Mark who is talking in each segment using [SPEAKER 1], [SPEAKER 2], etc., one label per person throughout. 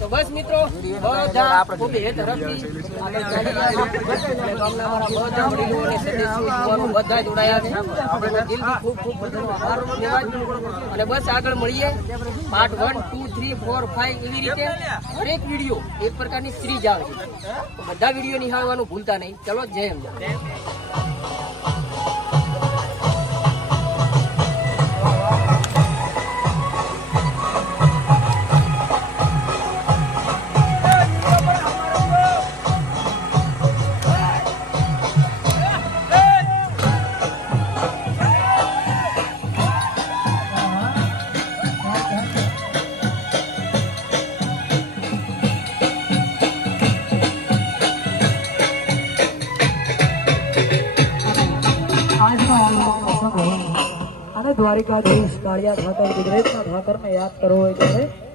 [SPEAKER 1] તો બસ મિત્રો બધા ઊભી તરફથી બધા જોડાયા છે. દિલથી ખૂબ ખૂબ બધાનો આભાર અને બસ આગળ મળીએ. Part one two three four five એવી રીતે દરેક વીડિયો એક પ્રકારની સિરીઝ આવે છે. બધા વીડિયો નિહાળવાનું ભૂલતા નહીં. ચલો, જય અમદાવાદ
[SPEAKER 2] દ્વારિકાધીશ કાળિયા ઠાકર ગુજરાતના ઠાકરને યાદ કરવો હોય ત્યારે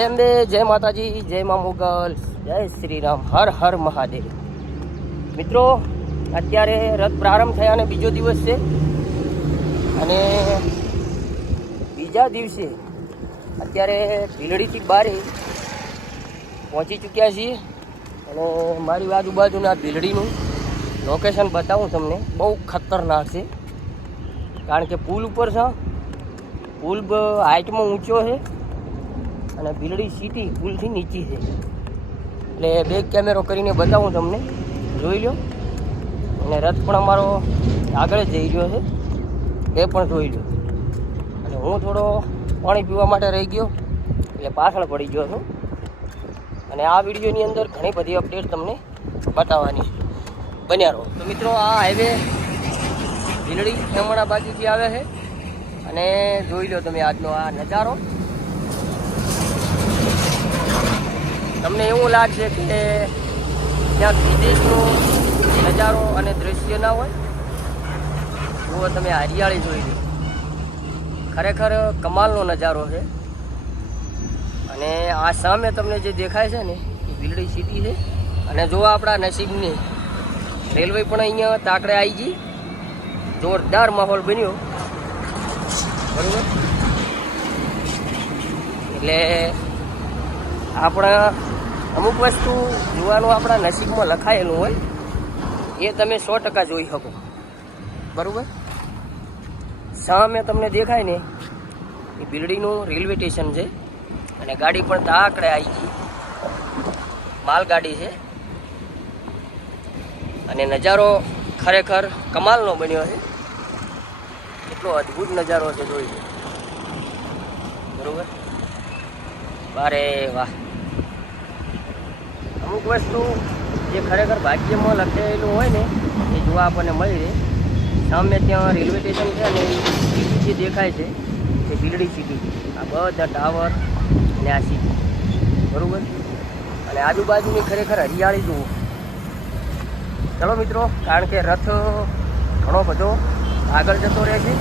[SPEAKER 1] જય અંબે જય માતાજી, જય મા મુગલ, જય શ્રી રામ હર હર મહાદેવ. મિત્રો, અત્યારે રથ પ્રારંભ થયા અને બીજો દિવસ છે. અને બીજા દિવસે અત્યારે ભીલડીથી બારે પહોંચી ચૂક્યા છીએ. અને મારી આજુબાજુના ભીલડીનું લોકેશન બતાવું તમને. બહુ ખતરનાક છે. કારણ કે પુલ ઉપર છે. પુલ હાઇટમાં ઊંચો છે. અને ભીલડી સીધી ભૂલથી નીચી છે. એટલે બેક કેમેરો કરીને બતાવું તમને. જોઈ લો અને રથ પણ અમારો આગળ જઈ રહ્યો છે. એ પણ જોઈ લો અને હું થોડો પાણી પીવા માટે રહી ગયો, એટલે પાછળ પડી ગયો છું. અને આ વિડીયોની અંદર ઘણી બધી અપડેટ તમને બતાવવાની બન્યા રહો. તો મિત્રો, આ હાઈવે ભીલડી ખેમણા બાજુથી આવે છે. અને જોઈ લો તમે આજનો આ નજારો. તમને એવું લાગશે કે ક્યાંક વિદેશનો નજારો અને દ્રશ્ય ના હોય. જુઓ તમે હરિયાળી જોઈ લો. ખરેખર કમાલનો નજારો છે. અને આ સામે તમને જે દેખાય છે ને, એ ભીલડી સિટી છે. અને જો આપણા નસીબની. રેલવે પણ અહીંયા તાકડે આવી ગઈ. જોરદાર માહોલ બન્યો. બરોબર? એટલે આપણા અમુક વસ્તુ જોવાનું આપણા નસીબમાં લખાયેલું હોય, એ તમે સો ટકા જોઈ શકો. બરાબર? સામે તમને દેખાય ને, એ બિલ્ડિંગનું રેલવે સ્ટેશન છે, અને ગાડી પણ તાકડે આવી ગઈ. માલગાડી છે. અને નજારો ખરેખર કમાલનો બન્યો છે. એટલો અદ્ભુત નજારો છે જોઈ. બરાબર? બારે વાહ. અમુક વસ્તુ જે ખરેખર ભાગ્યમાં લખેલું હોય ને, એ જોવા આપણને મળી રહે. સામે ત્યાં રેલવે સ્ટેશન છે અને સિટી જે દેખાય છે, એ બિલડી સિટી આ બધા ટાવર અને આ સિટી. બરોબર? અને આજુબાજુની ખરેખર હરિયાળી જુઓ. ચલો મિત્રો, કારણ કે રથ ઘણો બધો આગળ જતો રહે છે.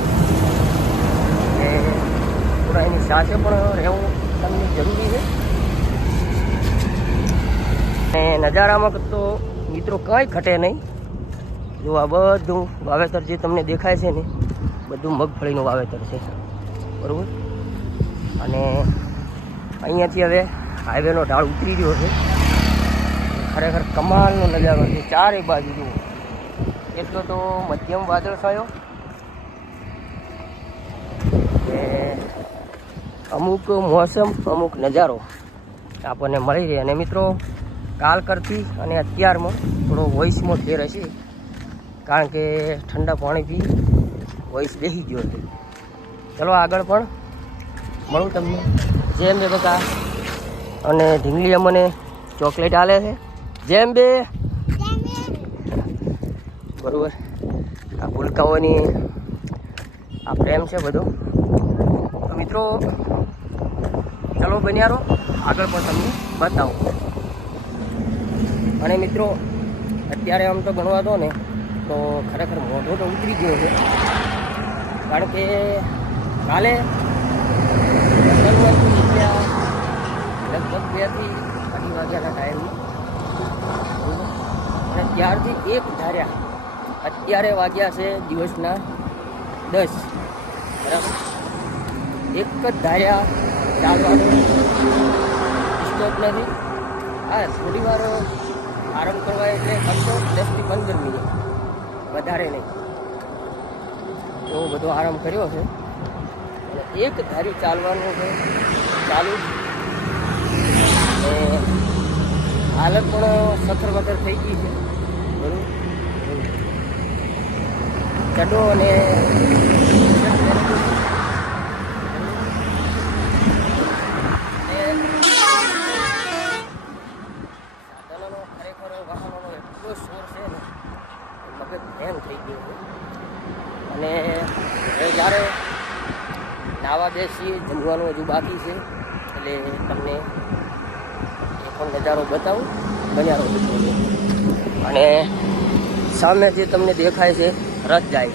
[SPEAKER 1] થોડા એની સાથે પણ રહેવું તમને જરૂરી છે અને નજારામાં તો મિત્રો કંઈ ઘટે નહીં. જો આ બધું વાવેતર જે તમને દેખાય છે ને, બધું મગફળીનું વાવેતર છે. બરાબર? અને અહીંયાથી હવે હાઈવેનો ઢાળ ઉતરી રહ્યો છે. ખરેખર કમાલનો નજારો છે. ચારે બાજુ જુઓ. એટલો તો મધ્યમ વાદળ થયો અમુક મોસમ, અમુક નજારો આપણને મળી રહે અને મિત્રો કાલ કરતી અને અત્યારમાં થોડો વોઇસમાં ફેર હશે. કારણ કે ઠંડા પાણીથી વોઇસ બેસી ગયો હતો ચલો આગળ પણ મળું તમને. જેમ બે બકા. અને ઢીંગલી અમને ચોકલેટ આલે છે. જેમ બે બરાબર. આ ભૂલકાઓની આ પ્રેમ છે બધો. તો મિત્રો, ચલો બન્યા રહો આગળ પણ તમને બતાવો. અને મિત્રો, અત્યારે આમ તો ગણવા દો ને, તો ખરેખર મોઢો તો ઉતરી ગયો છે. કારણ કે કાલે લગભગ બેથી અઢી વાગ્યાના ટાઈમમાં અને ત્યારથી એક ધાર્યા. અત્યારે વાગ્યા છે દિવસના દસ. બરાબર? એક જ ધાર્યા, ચાલવાનું. સ્ટોપ નથી. હા, થોડી વાર આરામ કરવા એટલે બસો દસથી પંદર મિનિટ. વધારે નહીં. એવો બધો આરામ કર્યો છે. અને એક ધારી ચાલવાનું છે. ચાલુ હાલત પણ સથર વથર થઈ ગઈ છે. બરાબર. ચડો અને સાધનોનો ખરેખર વાહનોનો એટલો શોર છે ને કે મગજ ભેન થઈ ગયું છે અને હવે જ્યારે નાવા બેસીએ હજુ બાકી છે. એટલે તમને એ પણ નજારો બતાવું. બન્યા રહો અને સામે જે તમને દેખાય છે, રથ જાય.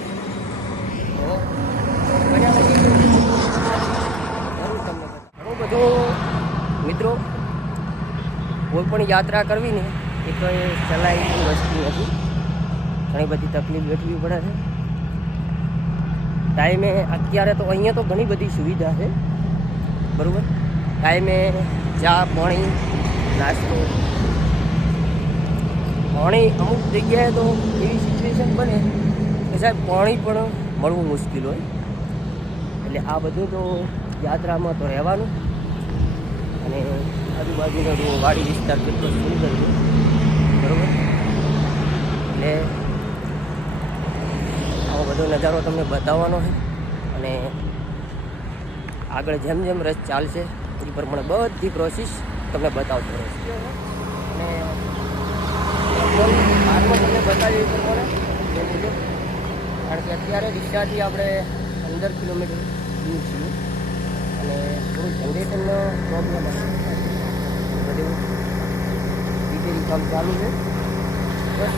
[SPEAKER 1] ઘણું બધું મિત્રો, કોઈ પણ યાત્રા કરવી ને એ તો એ ચલાવી વસ્તુ નથી. ઘણી બધી તકલીફ વેઠવી પડે છે. ટાઈમે અત્યારે તો અહીંયા તો ઘણી બધી સુવિધા છે. બરાબર? ટાઈમે ચા, પાણી, નાસ્તો. પાણી અમુક જગ્યાએ તો એવી સિચ્યુએશન બને કે સાહેબ, પાણી પણ મળવું મુશ્કેલ હોય. એટલે આ બધું તો યાત્રામાં તો રહેવાનું. અને આજુબાજુનો જો વાડી વિસ્તાર કેટલો સુંદર છે. બરાબર? એટલે આવો બધો નજારો તમને બતાવવાનો છે. અને આગળ જેમ જેમ રસ ચાલશે, એ પ્રમાણે બધી પ્રોસેસ તમને બતાવતો રહેશે. અને એકદમ તમને બતાવી એ પ્રમાણે એ કારણ કે અત્યારે રિક્ષાથી આપણે પંદર કિલોમીટર દૂર છીએ. અને થોડું જનરેશનનો પ્રોબ્લેમ બધું રિપેરિંગ કામ ચાલુ છે. બસ,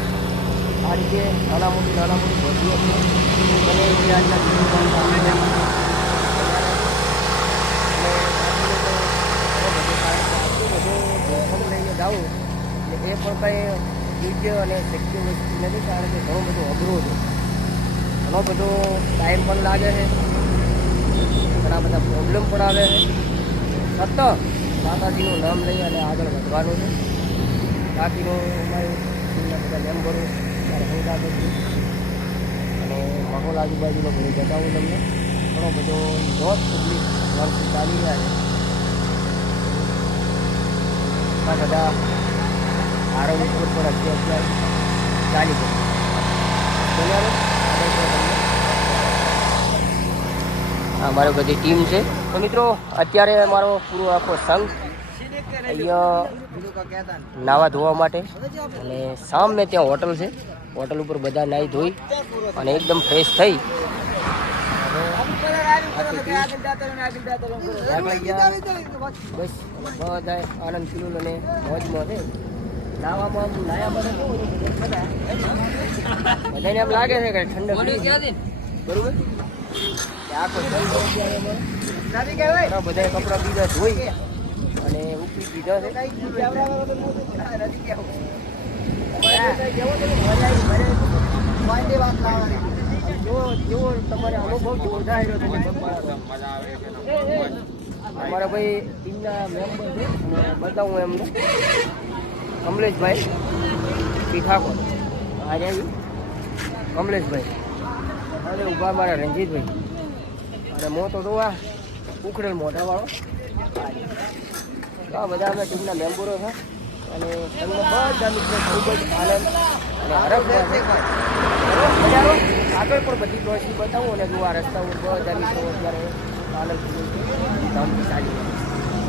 [SPEAKER 1] આ રીતે નાના મોટી નાના મોટી બધું બને આજના દિવસમાં સામે છે. અને બાકીનું તો ઘણું બધું કારણ કે આટલું બધું જોખમ લઈને જાઉં. એટલે એ પણ કંઈ યોગ્ય અને શક્ય વસ્તુ નથી, કારણ કે ઘણું બધું અઘરું છે. ઘણો બધો ટાઈમ પણ લાગે છે. ઘણા બધા પ્રોબ્લેમ પણ આવે છે. સતત માતાજીનું નામ લઈ અને આગળ વધવાનું છે. બાકીનું અમારી ટીમના બધા મેમ્બરો ત્યારે સંગાતો છે અને માહોલ આજુબાજુનો બધું બતાવું તમને ઘણો બધો જોશ પબ્લિક વર્ષ ચાલી રહ્યા છે. ઘણા બધા આરોગ્ય ઉપર પણ અત્યારે અત્યારે ચાલી ગયું. બરાબર આગળ પણ તમને આ મારી બધી ટીમ છે. તો મિત્રો, અત્યારે મારો પૂરો આખો સંઘ અહીંયા નાવા ધોવા માટે અને સામે ત્યાં હોટલ છે. હોટલ ઉપર બધા નાહી ધોઈ અને એકદમ ફ્રેશ થઈ બસ બધા આનંદ કિલુલ અને મોજમાં છે બધા બધા બધાને એમ લાગે છે કે ઠંડક નથી. બરોબર આખો બધા કપડાં બીજા ધોઈ અને ઉપરી દીધા છે જો જેવો તમારે અનુભવ તમે પગપાળાનો. અમારા ભાઈ ટીમના મેમ્બર છે. બતાવું એમને. કમલેશભાઈ પીઠાકોર. આજે કમલેશભાઈ. અને ઊભા મારા રણજીતભાઈ અને મોટો તો આ ઉખડેલ મોઢાવાળો. આ બધા અમે ટીમના મેમ્બરો છે. અને તમને બધા મિત્રો ખૂબ જ આનંદ અને હરખ બજારો આગળ પણ બધી પ્રોસેસ બતાવું અને જો આ રસ્તા ઉપર બધાની મિત્રો અત્યારે પાલન ધામથી.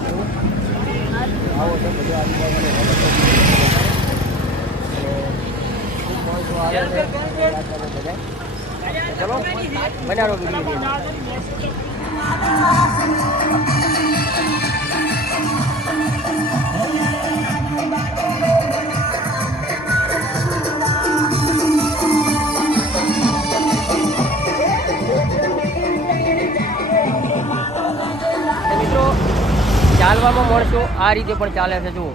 [SPEAKER 1] બરોબર? આવો તો બધું આજુબાજુને અને મને ચલો બનાવો વીડિયો ચાલવામાં મળશો. આ રીતે પણ ચાલે છે. જુઓ.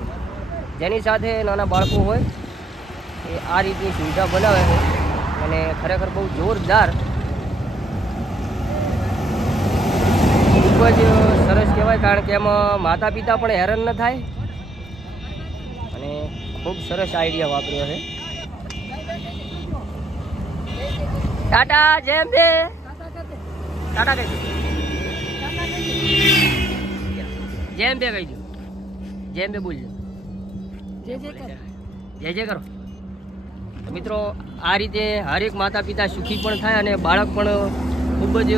[SPEAKER 1] જેની સાથે નાના બાળકો હોય એ આ રીતની સુવિધા બનાવે છે. અને ખરેખર બહુ જોરદાર ખૂબ જ સરસ કહેવાય કારણ કે એમાં માતા પિતા પણ હેરાન ન થાય. અને ખૂબ સરસ આઈડિયા વાપર્યો છે. ટાટા જેમ બે ટાટા કહેજો જેમ બે કહી દો. જેમ બે બોલજો જય જય કરો મિત્રો આ રીતે હરેક માતા પિતા સુખી પણ થાય અને બાળક પણ ખૂબ જ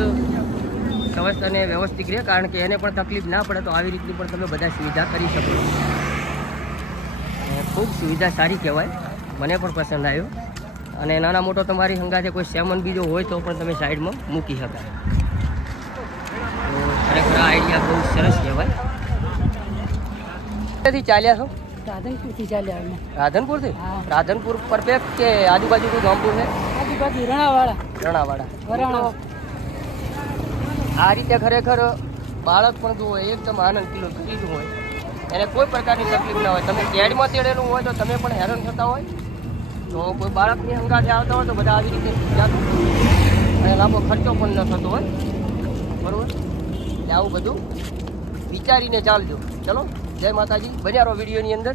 [SPEAKER 1] સ્વસ્થ અને વ્યવસ્થિત રહે કારણ કે એને પણ તકલીફ ના પડે તો આવી રીતની પણ તમે બધા સુવિધા કરી શકો ખૂબ સુવિધા સારી કહેવાય. મને પણ પસંદ આવ્યો. અને નાના મોટો તમારી સંગાથે કોઈ સેમન બીજો હોય તો પણ તમે સાઈડમાં મૂકી શકાય. તો ખરેખર આ આઈડિયા બહુ સરસ કહેવાય. ક્યાંથી ચાલ્યા છો?
[SPEAKER 2] રાધનપુરથી ચાલ્યા અમે.
[SPEAKER 1] રાધનપુરથી? રાધનપુર પરફેક્ટ કે આજુબાજુ કોઈ ગામપુર છે?
[SPEAKER 2] આજુબાજુ રણાવાળા વરાણા.
[SPEAKER 1] આ રીતે ખરેખર બાળક પણ જુઓ એકદમ આનંદ કિલો લીધું હોય. એને કોઈ પ્રકારની તકલીફ ના હોય. તમે કેડમાં તેડેલું હોય તો તમે પણ હેરાન થતા હોય. તો કોઈ બાળકની હંગાથે આવતા હોય તો બધા આવી રીતે જાતું અને લાંબો ખર્ચો પણ ન થતો હોય. બરાબર? આવું બધું વિચારીને ચાલજો. ચલો. જય માતાજી. બજારો વિડીયોની અંદર.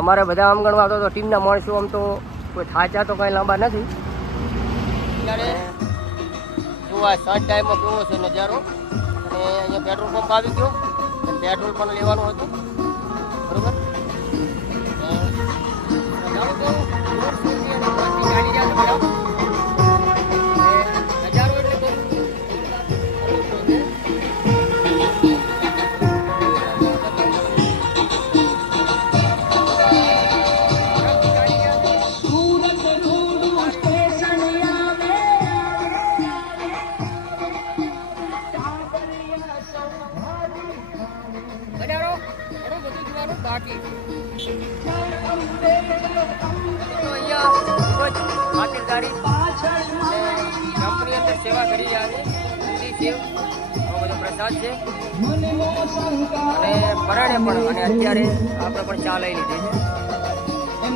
[SPEAKER 1] અમારે બધા આમ ગણવા તો ટીમના માણસો આમ તો કોઈ થાચા તો કાંઈ લાંબા નથી. ત્યારે જો આ સાંજ ટાઈમમાં કેવો છે નજારો. અને અહીંયા પેટ્રોલ પંપ આવી ગયો. અને પેટ્રોલ પણ લેવાનું હતું. બરોબર? જોરશોરથી અને પણ ચા લઈ લીધી છે.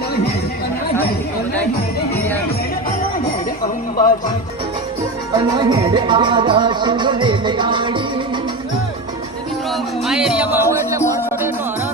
[SPEAKER 2] એરિયામાં આવું એટલે મોટો